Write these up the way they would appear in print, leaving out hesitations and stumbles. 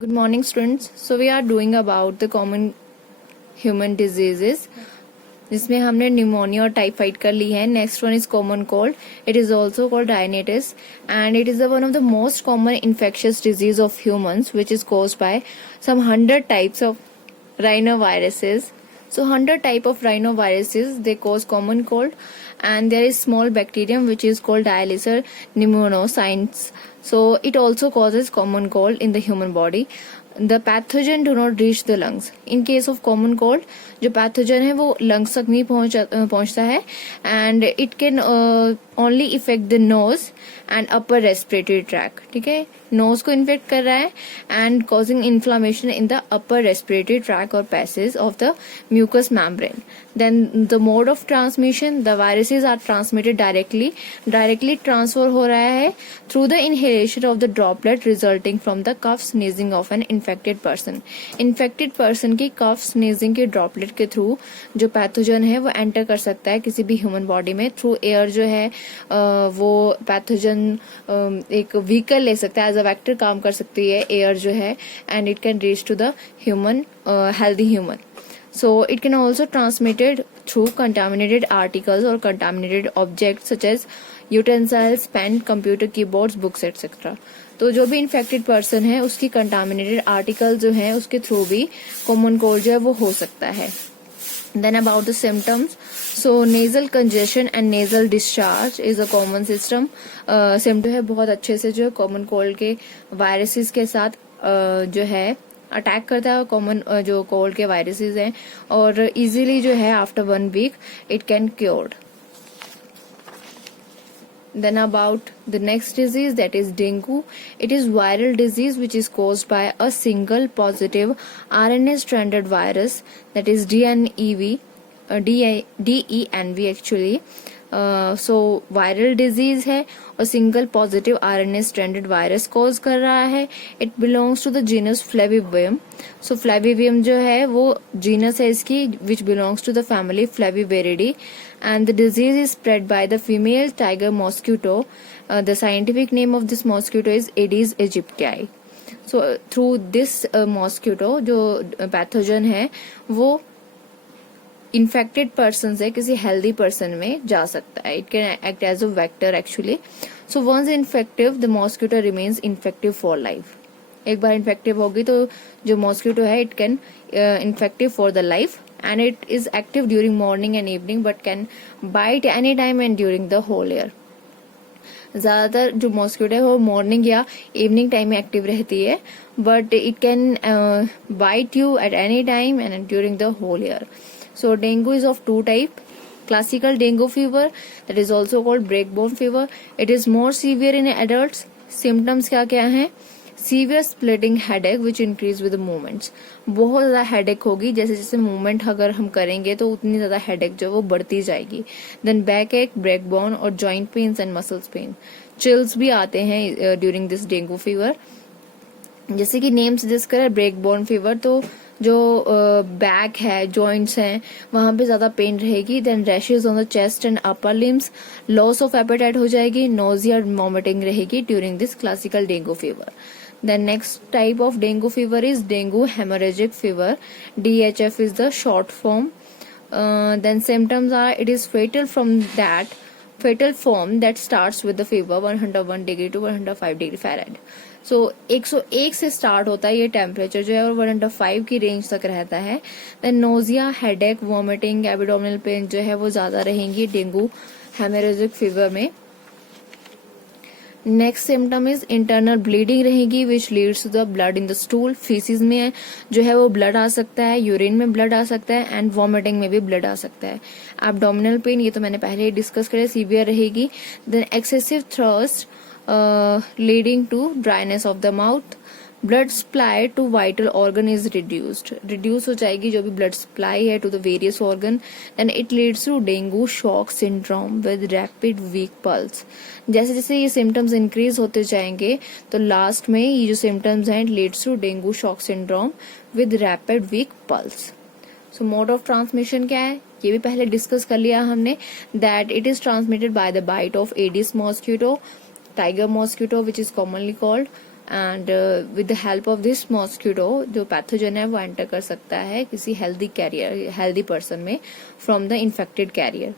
Good morning, students. So we are doing about the common human diseases. जिसमें हमने pneumonia और typhoid कर ली है. Next one is common cold. It is also called rhinitis and it is one of the most common infectious disease of humans which is caused by some 100 types of rhinoviruses. So 100 type of rhinoviruses, they cause common cold, and there is small bacterium which is called Dialyser pneumocystis. So it also causes common cold in the human body. The pathogen do not reach the lungs. In case of common cold, जो pathogen है वो lungs तक नहीं पहुंचता है, and it can only affect the nose and upper respiratory tract. ठीक है, nose को infect कर रहा है and causing inflammation in the upper respiratory tract or passages of the mucous membrane. Then the mode of transmission, the viruses are transmitted directly transfer हो रहा है through the inhalation of the droplet resulting from the cough sneezing of an infected person. Infected person की cough sneezing के droplet के through जो pathogen है वो enter कर सकता है किसी भी ह्यूमन बॉडी में. थ्रू एयर जो है वो पैथोजन एक व्हीकल ले सकता है, एज अ वेक्टर काम कर सकती है एयर जो है, and it can reach to the human, healthy human. So it can also transmitted through contaminated articles or contaminated objects such as utensils, pen, computer keyboards, books etc. तो जो भी infected person है उसकी contaminated article जो है उसके through भी common cold जो है वो हो सकता है. Then about the symptoms, so nasal congestion and nasal discharge is a common symptom है बहुत अच्छे से जो कॉमन कोल्ड के वायरसेस के साथ जो है अटैक करता है. कॉमन जो कोल्ड के वायरसेस हैं और इजीली जो है after 1 week it can cured. Then about the next disease, that is dengue. It is viral disease which is caused by a single positive RNA stranded virus, that is DNEV, DENV actually. So viral disease है और single positive RNA stranded virus cause कर रहा है. It belongs to the genus Flavivirus. So Flavivirus जो है वो genus है इसकी which belongs to the family Flaviviridae, and the disease is spread by the female tiger mosquito. The scientific name of this mosquito is Aedes aegypti. So through this mosquito जो pathogen है वो infected person से किसी healthy person में जा सकता है. It can act as a vector actually. So once infective the mosquito remains infective for life. एक बार इन्फेक्टिव होगी तो जो मॉस्किटो है it can infective for the life, and it is active during morning and evening but can bite any time and during the whole year. ज्यादातर जो mosquito है वो मॉर्निंग या इवनिंग टाइम में एक्टिव रहती है, but it can bite you at any time and during the whole year. So dengue is of 2 types. Classical dengue fever, that is also called breakbone fever. It is more severe in adults. Symptoms क्या क्या हैं? Severe splitting headache which increase with the movements. बहुत ज्यादा headache होगी, जैसे जैसे movement अगर हम करेंगे तो उतनी ज्यादा हेडेक जो वो बढ़ती जाएगी. देन बैक एक, ब्रेकबोन और joint pains and muscles pain. Chills भी आते हैं ड्यूरिंग दिस डेंगू फीवर. जैसे कि नेम सजेस्ट करे ब्रेकबोन फीवर, तो जो बैक है, जॉइंट्स हैं, वहां पे ज्यादा पेन रहेगी. Then rashes on the chest and upper limbs, loss of appetite हो जाएगी, नोजिया वॉमिटिंग रहेगी during this classical dengue fever. Then next type of dengue fever is dengue hemorrhagic fever. DHF is the short form. Then symptoms are, it is fatal form that starts with the fever 101 degree to 105 degree Fahrenheit. So 101 से start होता है ये temperature जो है और 105 की range तक रहता है. Then nausea, headache, vomiting, abdominal pain जो है वो ज्यादा रहेंगी डेंगू हेमोरेजिक फीवर में. Next symptom is internal bleeding रहेगी which leads to the blood in the stool. Faeces में जो है वो ब्लड आ सकता है, यूरिन में ब्लड आ सकता है, एंड वॉमिटिंग में भी ब्लड आ सकता है. एब्डोमिनल पेन ये तो मैंने पहले ही डिस्कस करे, सीवियर रहेगी. Then excessive thirst leading to dryness of the mouth. Blood supply to vital organ is reduce हो जाएगी जो भी ब्लड सप्लाई है to the various organ, and it leads to dengue shock syndrome with rapid weak pulse. जैसे जैसे ये symptoms increase होते जाएंगे तो लास्ट में ये जो सिम्टम्स हैं it leads to dengue shock syndrome with rapid weak pulse. So mode of transmission क्या है ये भी पहले डिस्कस कर लिया हमने, that it is transmitted by the bite of Aedes mosquito, tiger mosquito which is commonly called. And with the help of this mosquito जो pathogen है वो एंटर कर सकता है किसी हेल्दी पर्सन में फ्रॉम द इन्फेक्टेड कैरियर।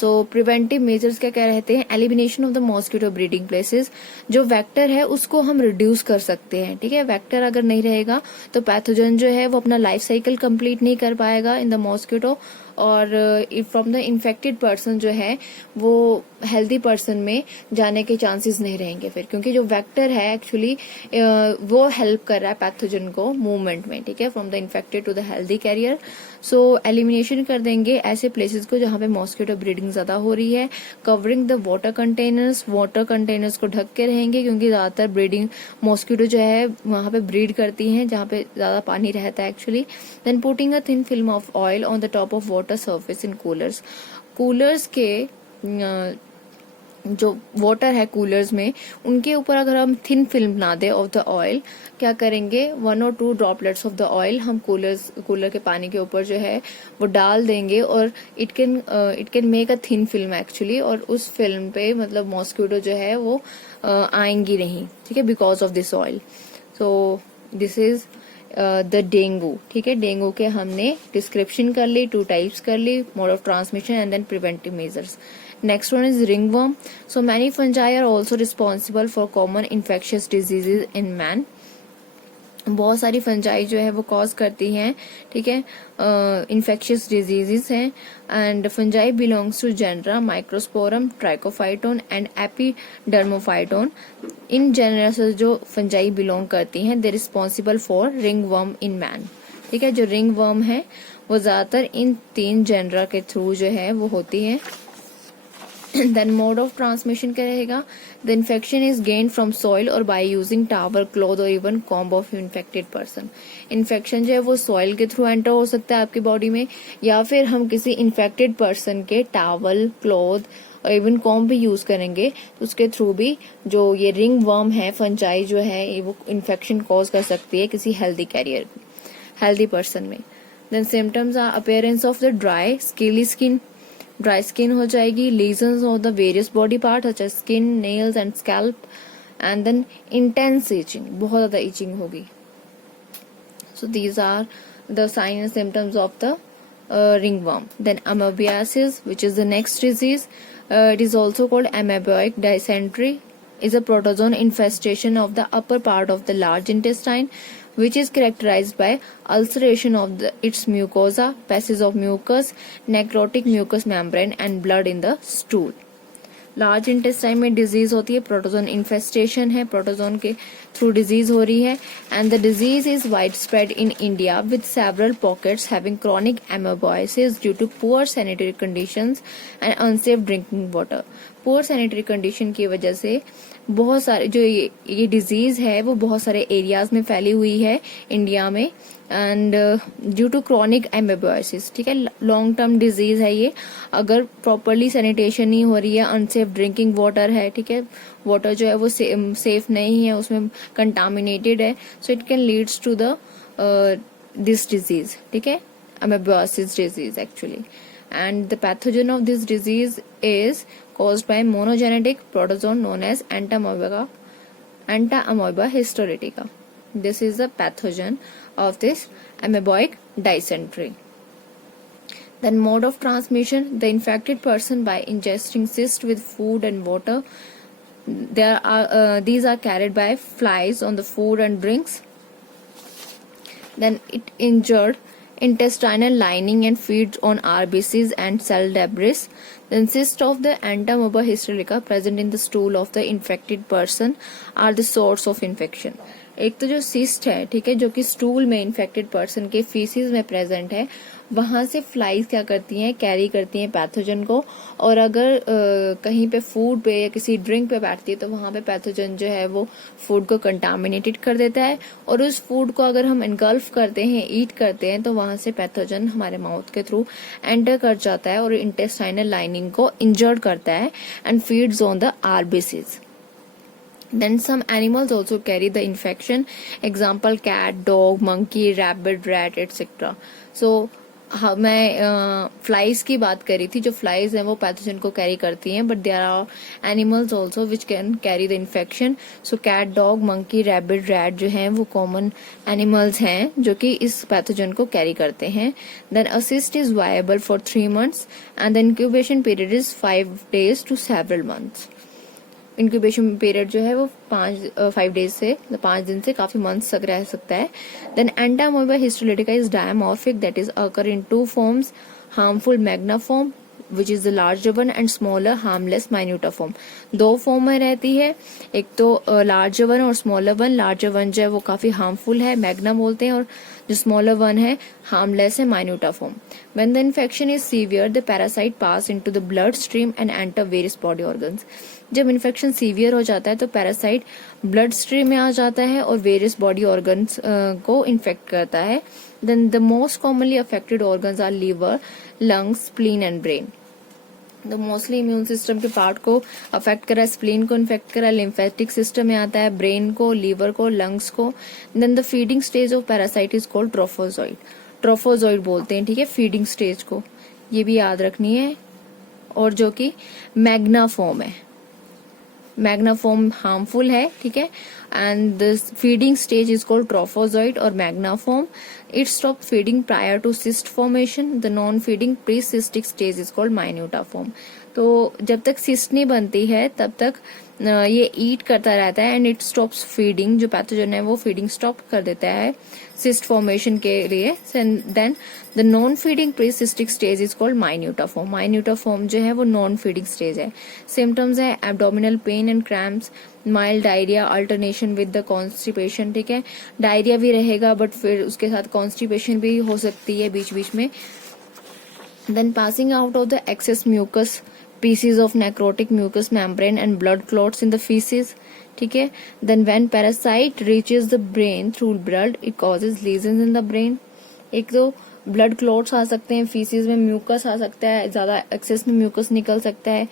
तो preventive measures क्या क्या रहते हैं, elimination of the mosquito breeding places, जो वेक्टर है उसको हम रिड्यूस कर सकते हैं, ठीक है। वेक्टर अगर नहीं रहेगा तो पैथोजन जो है वो अपना लाइफ साइकिल कंप्लीट नहीं कर पाएगा इन द मॉस्किटो, और फ्रॉम द इन्फेक्टेड पर्सन जो है वो हेल्दी पर्सन में जाने के चांसेस नहीं रहेंगे फिर, क्योंकि जो वेक्टर है एक्चुअली वो हेल्प कर रहा है पैथोजन को मूवमेंट में, ठीक है, from the infected to the healthy carrier. So elimination कर देंगे ऐसे प्लेसेस को जहां पे मॉस्किटो ब्रीडिंग ज्यादा हो रही है। कवरिंग द वाटर कंटेनर्स को ढक के रहेंगे, क्योंकि ज्यादातर ब्रीडिंग मॉस्किटो जो है वहां पे ब्रीड करती हैं जहां पे ज्यादा पानी रहता है actually. Then putting a thin film of oil on the top of water surface in coolers के जो वाटर है कूलर्स में उनके ऊपर अगर हम थिन फिल्म बना दे ऑफ द ऑयल, क्या करेंगे 1 or 2 droplets of the oil हम कूलर के पानी के ऊपर जो है वो डाल देंगे, और it can make a thin film actually, और उस फिल्म पे मतलब मॉस्किटो जो है वो आएंगी नहीं, ठीक है, because of this oil. So this is the dengue, ठीक है। डेंगू के हमने डिस्क्रिप्शन कर ली, 2 टाइप्स कर ली, mode of transmission and then preventive measures. Next one is ringworm. So many fungi are also responsible for common infectious diseases in man. बहुत सारी fungi जो है वो कॉज करती हैं, ठीक है, इन्फेक्शियस डिजीजेस हैं। And fungi belongs to genera Microsporum, Trichophyton and Epidermophyton. इन जेनरा से जो फंजाई बिलोंग करती हैं they responsible for ringworm in man, ठीक है। जो रिंगवर्म है वो ज्यादातर इन 3 जेनरा के थ्रू जो है वो होती है। देन मोड ऑफ ट्रांसमिशन क्या रहेगा, the infection is gain from soil और बाय यूजिंग टावल, क्लॉथ और even comb of infected person. Infection जो है वो सॉइल के थ्रू एंटर हो सकता है आपकी बॉडी में, या फिर हम किसी इन्फेक्टेड पर्सन के टावल, क्लॉथ और इवन कॉम्ब भी यूज करेंगे तो उसके थ्रू भी जो ये रिंग वर्म है फंजाई जो है वो इन्फेक्शन कॉज कर सकती है किसी हेल्दी पर्सन में। Then symptoms are appearance of the dry skin हो जाएगी, lesions of the various body part such as skin, nails and scalp, and then intense itching, बहुत ज्यादा इचिंग होगी। So these are the sign and symptoms of the ringworm. Then amoebiasis, which is the next disease, it is also called amoeboic dysentery, is a protozoan infestation of the upper part of the large intestine, which is characterized by ulceration of its mucosa, passage of mucus, necrotic mucous membrane and blood in the stool. Large intestine में disease होती है, protozoan infestation है, protozoan के through disease हो रही है, and the disease is wide spread in India with several pockets having chronic amoebiasis due to poor sanitary conditions and unsafe drinking water. Poor sanitary condition की वजह से बहुत सारे जो ये डिजीज है वो बहुत सारे एरियाज में फैली हुई है इंडिया में, एंड ड्यू टू क्रॉनिक एमोबॉयसिस, ठीक है, लॉन्ग टर्म डिजीज है ये। अगर प्रॉपरली सैनिटेशन नहीं हो रही है, अनसेफ ड्रिंकिंग वाटर है, ठीक है, वाटर जो है वो सेफ नहीं है, उसमें कंटामिनेटेड है, so it can leads to the this disease, ठीक है, amoebiasis disease actually. And the pathogen of this disease is caused by monogenetic protozoan known as Entamoeba histolytica. This is the pathogen of this amoeboic dysentery. Then mode of transmission, the infected person by ingesting cyst with food and water. These are carried by flies on the food and drinks. Then it injured intestinal lining and feeds on RBCs and cell debris. Then cysts of the Entamoeba histolytica present in the stool of the infected person are the source of infection. एक तो जो cyst है, ठीक है, जो कि stool में infected person के फीसिस में प्रेजेंट है, वहां से फ्लाइज क्या करती हैं, कैरी करती हैं पैथोजन को, और अगर कहीं पे फूड पे या किसी ड्रिंक पे बैठती है तो वहां पे पैथोजन जो है वो फूड को कंटामिनेटेड कर देता है, और उस फूड को अगर हम इनगल्फ करते हैं, ईट करते हैं, तो वहां से पैथोजन हमारे माउथ के थ्रू एंटर कर जाता है और इंटेस्टाइनल लाइनिंग को इंजर्ड करता है and feeds on the RBCs. Then some animals also carry the infection. Example: cat, dog, monkey, rabbit, rat, etc. So हाँ, मैं फ्लाइज की बात करी थी। जो फ्लाइज हैं वो पैथोजन को कैरी करती हैं, but there are animals also which can carry the infection. So cat, dog, monkey, rabbit, rat जो हैं वो कॉमन एनिमल्स हैं जो कि इस पैथोजन को कैरी करते हैं। Then a cyst is viable for 3 months and the incubation period is 5 days to several months। Incubation period जो है वो 5 days से 5 दिन से काफी मंथ्स तक रह सकता है। Then Entamoeba histolytica is dimorphic that is occur in 2 forms, harmful magna form which is the larger one and smaller harmless minuta form. 2 form में रहती है, एक तो लार्जर वन और स्मॉलर वन। लार्जर वन जो है वो काफी हार्मफुल है, मैग्ना बोलते हैं, और जो स्मॉलर वन है हार्मलेस है, minuta form. When the infection is severe the parasite pass into the blood stream and enter various body organs. जब इन्फेक्शन सीवियर हो जाता है तो पैरासाइट ब्लड स्ट्रीम में आ जाता है और वेरियस बॉडी ऑर्गन्स को इन्फेक्ट करता है। Then the most commonly affected organs are liver, lungs, spleen and brain. तो मोस्टली इम्यून सिस्टम के पार्ट को अफेक्ट करा, स्प्लीन को इन्फेक्ट करा, लिम्फेटिक सिस्टम में आता है, ब्रेन को, लीवर को, लंग्स को। Then the feeding stage of parasite is called trophozoite. Trophozoite बोलते हैं, ठीक है, फीडिंग स्टेज को, ये भी याद रखनी है। और जो कि मैग्ना फॉर्म है, मैग्ना फॉर्म हार्मफुल है, ठीक है, and the feeding stage is called trophozoite और magna form. It stop feeding prior to cyst formation. The non feeding pre cystic stage is called minuta form. तो जब तक cyst नहीं बनती है तब तक ये ईट करता रहता है एंड इट स्टॉप्स फीडिंग। जो पैथोजन है वो फीडिंग स्टॉप कर देता है सिस्ट फॉर्मेशन के लिए। Then the non feeding pre cystic stage is called minuta form. Minuta form जो है वो नॉन फीडिंग स्टेज है। सिम्टम्स है abdominal pain and cramps, mild diarrhoea, alternation with the constipation, ठीक है, डायरिया भी रहेगा बट फिर उसके साथ कॉन्स्टिपेशन भी हो सकती है बीच बीच में। Then passing out of the excess mucus, pieces of necrotic mucous membrane and blood clots in the feces, ठीक है। Then when parasite reaches the brain through blood it causes lesions in the brain। एक तो blood clots आ सकते हैं, faeces में mucus आ सकता है, ज्यादा एक्सेस में म्यूकस निकल सकता है।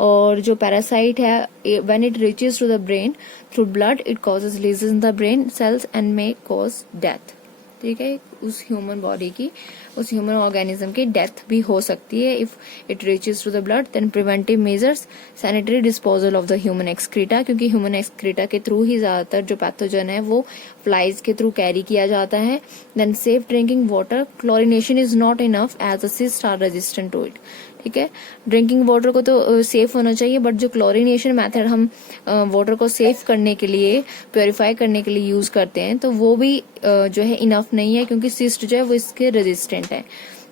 और जो पैरासाइट है when it reaches to the brain through blood it causes lesions in the brain cells and may cause death, ठीक है। उस ह्यूमन बॉडी की, उस ह्यूमन ऑर्गेनिज्म की डेथ भी हो सकती है if it reaches to the blood. Then preventive measures, sanitary disposal of the human excreta, क्योंकि ह्यूमन एक्सक्रीटा के थ्रू ही ज्यादातर जो पैथोजन है वो फ्लाइज के थ्रू कैरी किया जाता है। Then safe drinking water, chlorination is not enough as the cyst are resistant to it, ठीक है। ड्रिंकिंग वाटर को तो सेफ होना चाहिए बट जो क्लोरिनेशन मेथड हम वाटर को सेफ करने के लिए, प्योरीफाई करने के लिए यूज करते हैं तो वो भी जो है इनफ नहीं है, क्योंकि सिस्ट जो है वो इसके रेजिस्टेंट है।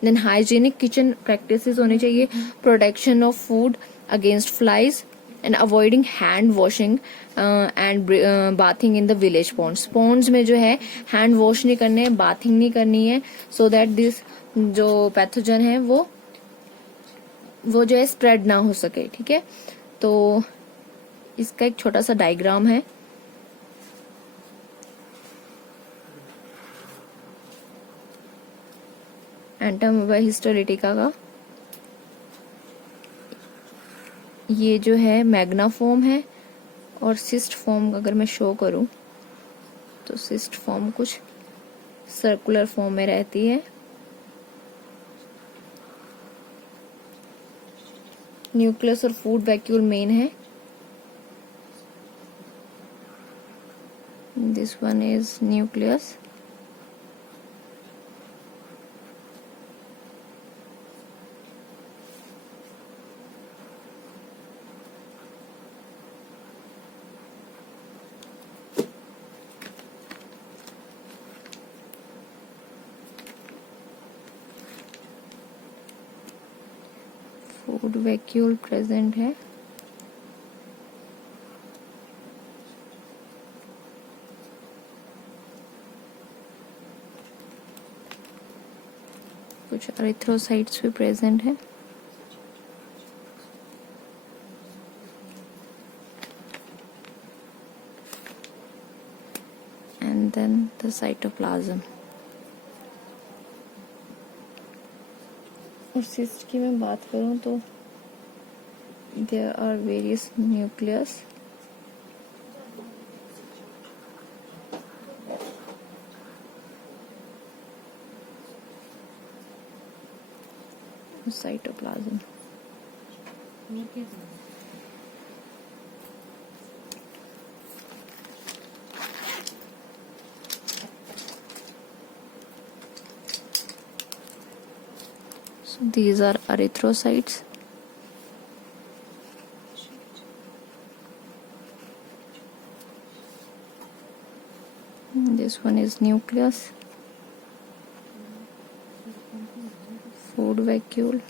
देन हाइजीनिक किचन प्रैक्टिसेस होनी चाहिए, protection of food against flies and avoiding hand washing and bathing in the village ponds. Ponds में जो है हैंड वॉश नहीं करने, बाथिंग नहीं करनी है, सो दैट दिस जो पैथोजन है वो जो है स्प्रेड ना हो सके, ठीक है। तो इसका एक छोटा सा डायग्राम है। एंटामोeba हिस्टोलिटिका का ये जो है मैग्ना फॉर्म है और सिस्ट फॉर्म अगर मैं शो करूं तो सिस्ट फॉर्म कुछ सर्कुलर फॉर्म में रहती है। न्यूक्लियस और फूड वैक्यूल मेन है। This one is nucleus, food vacuole present है। कुछ एरिथ्रोसाइट्स भी प्रेजेंट है। And then the cytoplasm. और सिस्ट की मैं बात करूं तो there are various nucleus, cytoplasm. So these are erythrocytes. This one is nucleus, food vacuole,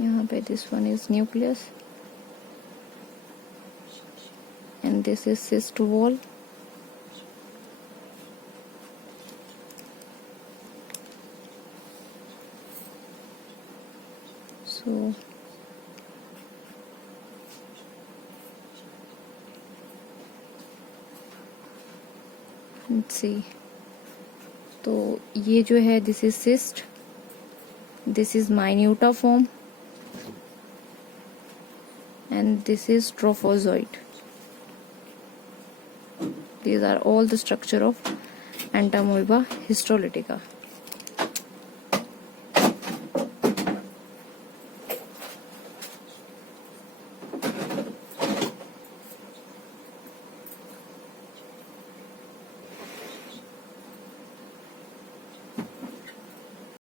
यहाँ पे this one is nucleus, and this is cyst wall. So let's see. तो ये जो है this is cyst, this is minutiform, and this is trophozoite. These are all the structure of Entamoeba histolytica.